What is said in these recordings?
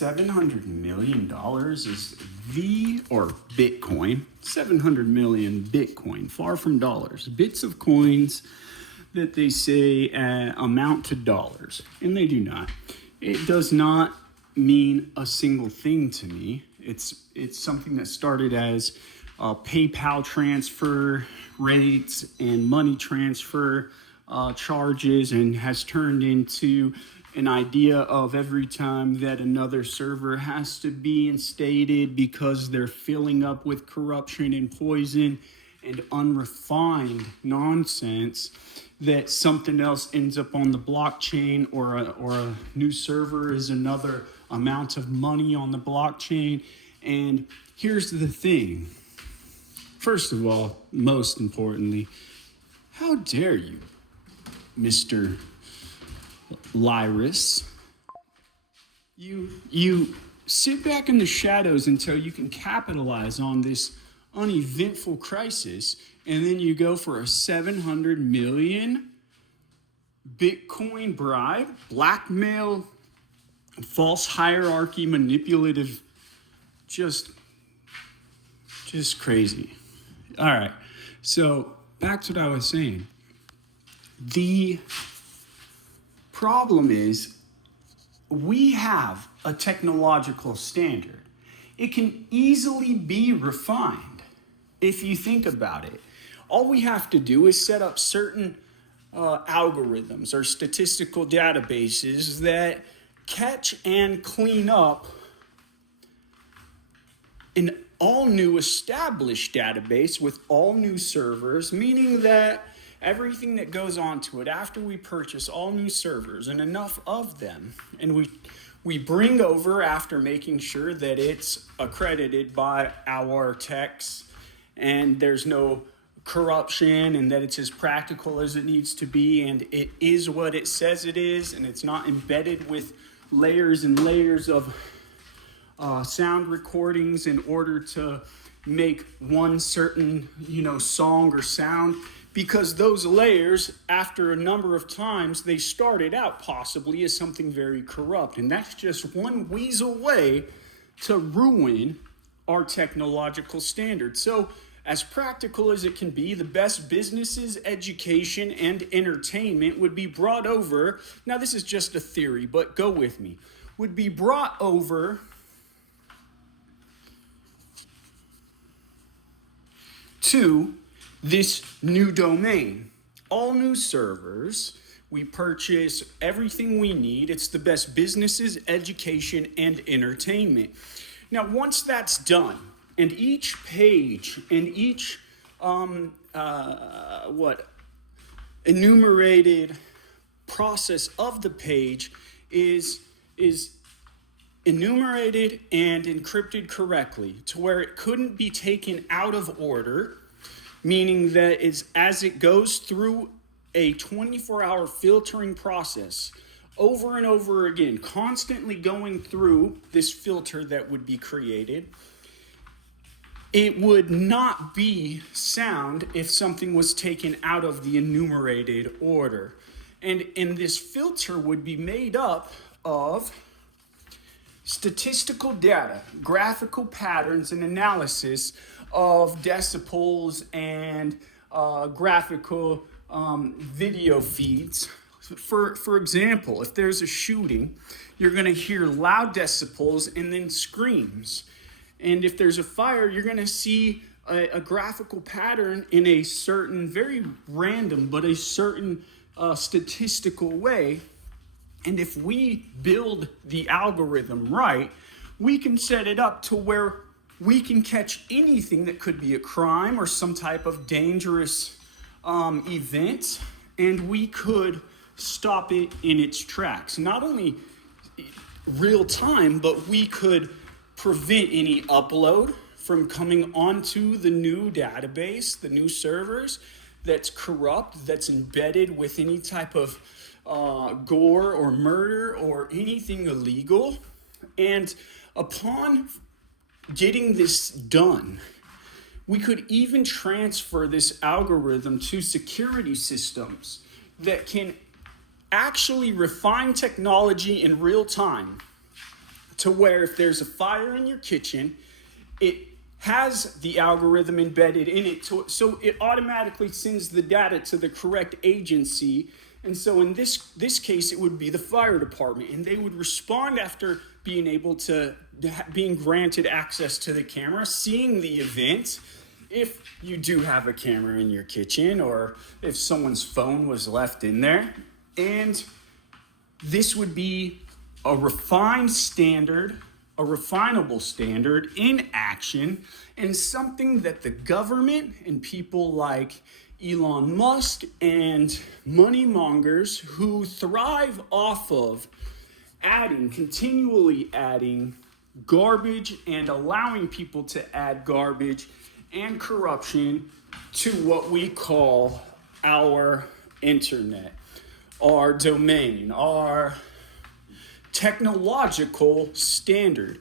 $700 million is or Bitcoin, 700 million Bitcoin, far from dollars, bits of coins that they say amount to dollars, and they do not. It does not mean a single thing to me. It's something that started as PayPal transfer rates and money transfer charges, and has turned into an idea of every time that another server has to be instated because they're filling up with corruption and poison and unrefined nonsense, that something else ends up on the blockchain, or a new server is another amount of money on the blockchain. And here's the thing. First of all, most importantly, how dare you, Mr. Lyrus? You sit back in the shadows until you can capitalize on this uneventful crisis, and then you go for a 700 million Bitcoin bribe, blackmail, false hierarchy, manipulative, just crazy. All right, so back to what I was saying. The problem is we have a technological standard. It can easily be refined if you think about it. All we have to do is set up certain algorithms or statistical databases that catch and clean up an all new established database with all new servers, meaning that everything that goes onto it after we purchase all new servers, and enough of them, and we bring over after making sure that it's accredited by our techs and there's no corruption, and that it's as practical as it needs to be, and it is what it says it is, and it's not embedded with layers and layers of sound recordings in order to make one certain, song or sound. Because those layers, after a number of times, they started out possibly as something very corrupt. And that's just one weasel way to ruin our technological standards. So, as practical as it can be, the best businesses, education, and entertainment would be brought over. Now, this is just a theory, but go with me. Would be brought over to this new domain. All new servers, we purchase everything we need. It's the best businesses, education, and entertainment. Now, once that's done, and each page and each enumerated process of the page is enumerated and encrypted correctly to where it couldn't be taken out of order, meaning that as it goes through a 24-hour filtering process over and over again, constantly going through this filter that would be created, it would not be sound if something was taken out of the enumerated order. And this filter would be made up of statistical data, graphical patterns, and analysis of decibels and graphical video feeds. For example, if there's a shooting, you're going to hear loud decibels and then screams. And if there's a fire, you're going to see a graphical pattern in a certain, very random, but a certain statistical way. And if we build the algorithm right, we can set it up to where we can catch anything that could be a crime or some type of dangerous event, and we could stop it in its tracks. Not only real time, but we could prevent any upload from coming onto the new database, the new servers, that's corrupt, that's embedded with any type of gore or murder or anything illegal. And upon getting this done, we could even transfer this algorithm to security systems that can actually refine technology in real time to where if there's a fire in your kitchen, it has the algorithm embedded in it, so it automatically sends the data to the correct agency. And so in this case, it would be the fire department, and they would respond after being granted access to the camera, seeing the event. If you do have a camera in your kitchen, or if someone's phone was left in there, and this would be a refined standard, a refinable standard in action, and something that the government and people like Elon Musk and money mongers who thrive off of continually adding garbage and allowing people to add garbage and corruption to what we call our internet, our domain, our technological standard,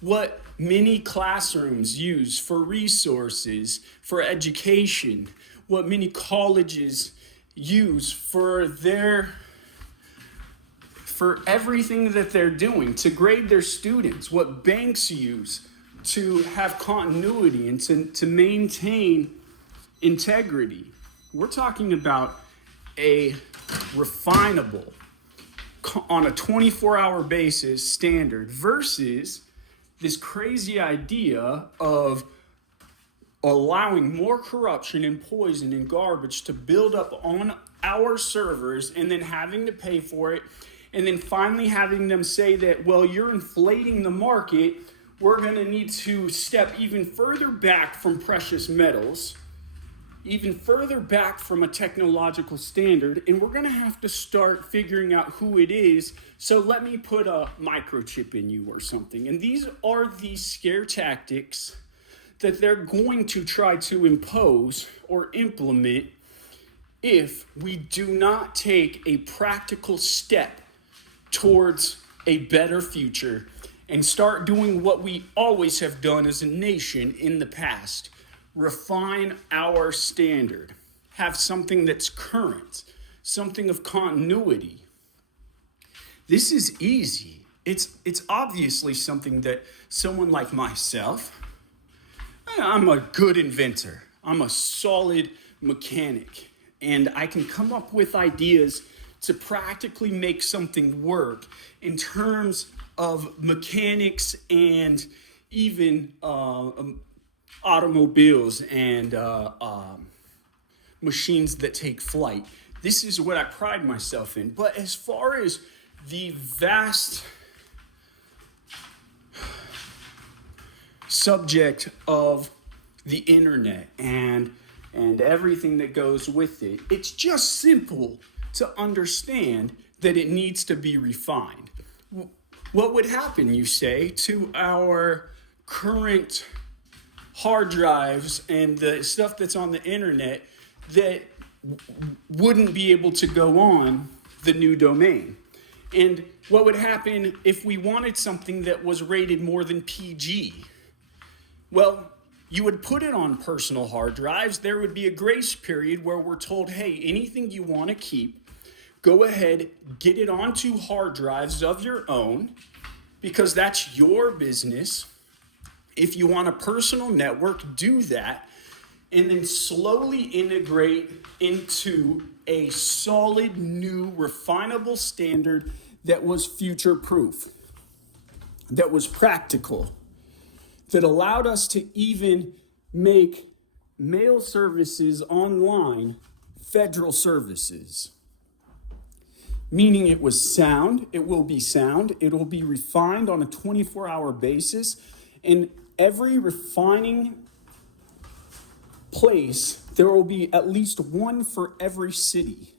what many classrooms use for resources, for education, what many colleges use for everything that they're doing to grade their students, what banks use to have continuity and to maintain integrity. We're talking about a refinable, on a 24-hour basis standard versus this crazy idea of allowing more corruption and poison and garbage to build up on our servers and then having to pay for it, and then finally having them say that, well, you're inflating the market. We're going to need to step even further back from precious metals, even further back from a technological standard, and we're going to have to start figuring out who it is. So let me put a microchip in you or something. And these are the scare tactics that they're going to try to impose or implement if we do not take a practical step towards a better future and start doing what we always have done as a nation in the past. Refine our standard, have something that's current, something of continuity. This is easy. It's obviously something that someone like myself, I'm a good inventor. I'm a solid mechanic, and I can come up with ideas to practically make something work in terms of mechanics and even automobiles and machines that take flight. This is what I pride myself in. But as far as the vast subject of the internet and everything that goes with it, it's just simple to understand that it needs to be refined. What would happen, you say, to our current hard drives and the stuff that's on the internet that wouldn't be able to go on the new domain? And what would happen if we wanted something that was rated more than PG? Well, you would put it on personal hard drives. There would be a grace period where we're told, hey, anything you want to keep, go ahead, get it onto hard drives of your own, because that's your business. If you want a personal network, do that, and then slowly integrate into a solid, new, refinable standard that was future-proof, that was practical, that allowed us to even make mail services online federal services. Meaning it was sound, it will be sound, it will be refined on a 24-hour basis, and every refining place, there will be at least one for every city.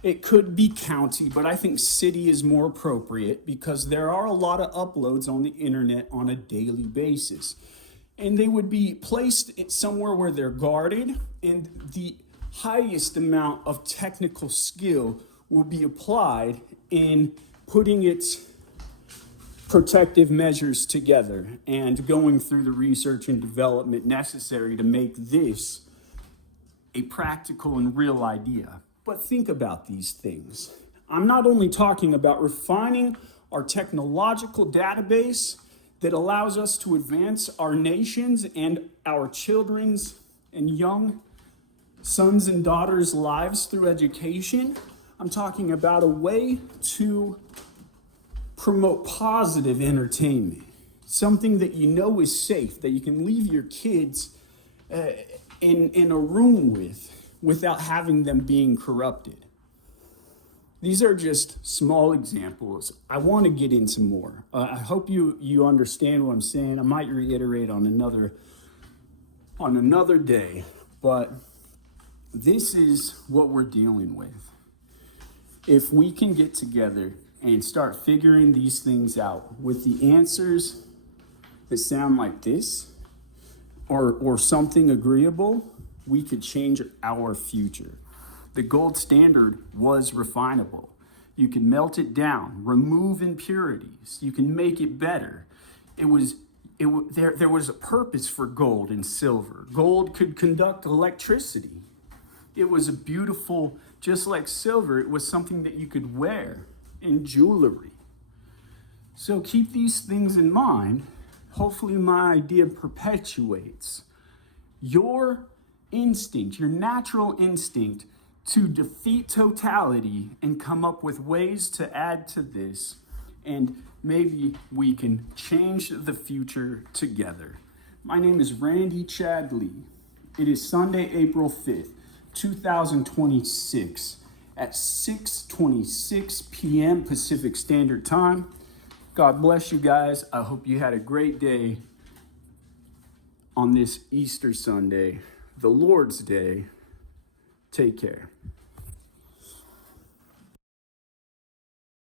It could be county, but I think city is more appropriate because there are a lot of uploads on the internet on a daily basis. And they would be placed somewhere where they're guarded, and the highest amount of technical skill will be applied in putting its protective measures together and going through the research and development necessary to make this a practical and real idea. But think about these things. I'm not only talking about refining our technological database that allows us to advance our nations and our children's and young sons and daughters' lives through education. I'm talking about a way to promote positive entertainment, something that you know is safe, that you can leave your kids in a room without having them being corrupted. These are just small examples. I want to get into more. I hope you understand what I'm saying. I might reiterate on another day, but this is what we're dealing with. If we can get together and start figuring these things out with the answers that sound like this, or something agreeable, we could change our future. The gold standard was refinable. You can melt it down, remove impurities. You can make it better. There was a purpose for gold and silver. Gold could conduct electricity. It was a beautiful, just like silver, it was something that you could wear in jewelry. So keep these things in mind. Hopefully my idea perpetuates your instinct, your natural instinct to defeat totality and come up with ways to add to this. And maybe we can change the future together. My name is Randy Chad Lee. It is Sunday, April 5th, 2026 at 6:26 p.m. Pacific Standard Time. God bless you guys. I hope you had a great day on this Easter Sunday, the Lord's Day. Take care.